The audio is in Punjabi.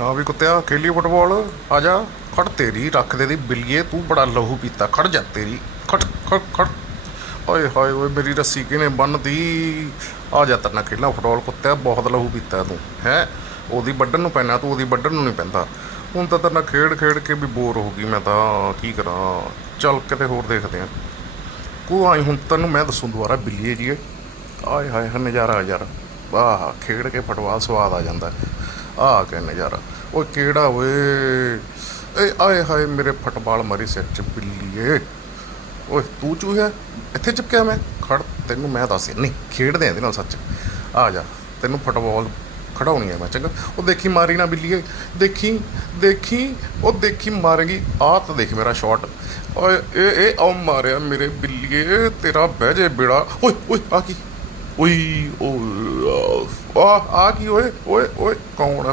ਆ ਵੀ ਕੁੱਤਿਆ, ਖੇਲੀ ਫੁੱਟਬਾਲ, ਆ ਜਾ, ਖੜ ਤੇਰੀ, ਰੱਖ ਦੇ ਦੀ ਬਿੱਲੀਏ, ਤੂੰ ਬੜਾ ਲਹੂ ਪੀਤਾ, ਖੜ ਜਾ ਤੇਰੀ, ਖੜ ਖੜ ਖੜ। ਓਏ ਹਾਏ ਓਏ, ਮੇਰੀ ਰੱਸੀ ਕਿਨੇ ਬੰਨਦੀ ਆ ਜਾ ਤਰਨਾ ਖੇਲਣਾ ਫੁੱਟਬਾਲ, ਕੁੱਤਿਆ, ਬਹੁਤ ਲਹੂ ਪੀਤਾ ਤੂੰ, ਹੈ? ਉਹਦੀ ਵੱਢਣ ਨੂੰ ਪੈਣਾ, ਤੂੰ ਉਹਦੀ ਵੱਢਣ ਨੂੰ ਨਹੀਂ ਪੈਂਦਾ। ਹੁਣ ਤਾਂ ਤਰਨਾ ਖੇਡ ਖੇਡ ਕੇ ਵੀ ਬੋਰ ਹੋ ਗਈ ਮੈਂ ਤਾਂ, ਕੀ ਕਰਾਂ? ਚੱਲ ਕਿਤੇ ਹੋਰ ਦੇਖਦੇ ਆ। ਕੋ ਆਈ, ਹੁਣ ਤੈਨੂੰ ਮੈਂ ਦੱਸੂ ਦੁਬਾਰਾ, ਬਿੱਲੀਏ ਜੀ ਆਏ ਹਾਏ ਹ ਨਜ਼ਾਰਾ ਯਾਰ। ਵਾਹ, ਖੇਡ ਕੇ ਫੁੱਟਬਾਲ ਸਵਾਦ ਆ ਜਾਂਦਾ। ਆ ਕੇ ਨਜ਼ਾਰਾ ਓਏ ਕਿਹੜਾ ਓਏ? ਏ ਆਏ ਹਾਏ ਮੇਰੇ ਫੁੱਟਬਾਲ ਮਰੀ ਸਿਰ ਚ ਬਿੱਲੀਏ। ਓਏ ਤੂੰ ਚੂਹਿਆ ਇੱਥੇ ਚਿਪਕਿਆ ਮੈਂ? ਖੜ, ਤੈਨੂੰ ਮੈਂ ਦੱਸ ਨਹੀਂ, ਖੇਡਦੇ ਆ ਇਹਦੇ ਨਾਲ ਸੱਚ। ਆ ਜਾ, ਤੈਨੂੰ ਫੁੱਟਬਾਲ ਖੜਾਉਣੀ ਹੈ ਮੈਂ, ਚੰਗਾ। ਉਹ ਦੇਖੀ ਮਾਰੀ ਨਾ ਬਿੱਲੀਏ। ਦੇਖੀ ਦੇਖੀ, ਉਹ ਦੇਖੀ ਮਾਰੇਗੀ ਆਹ ਤਾਂ ਦੇਖ ਮੇਰਾ ਸ਼ਾਟ ਓਏ, ਇਹ ਇਹ ਆ ਮਾਰਿਆ ਮੇਰੇ ਬਿੱਲੀਏ। ਤੇਰਾ ਬਹਿ ਜੇ ਬੇੜਾ। ਓਏ ਓਏ, ਆ ਕੀ? ਓਏ ਓਏ ਆ ਆ ਕੀ ਓਏ ਓਏ ਓਏ ਕੌਣ ਆ?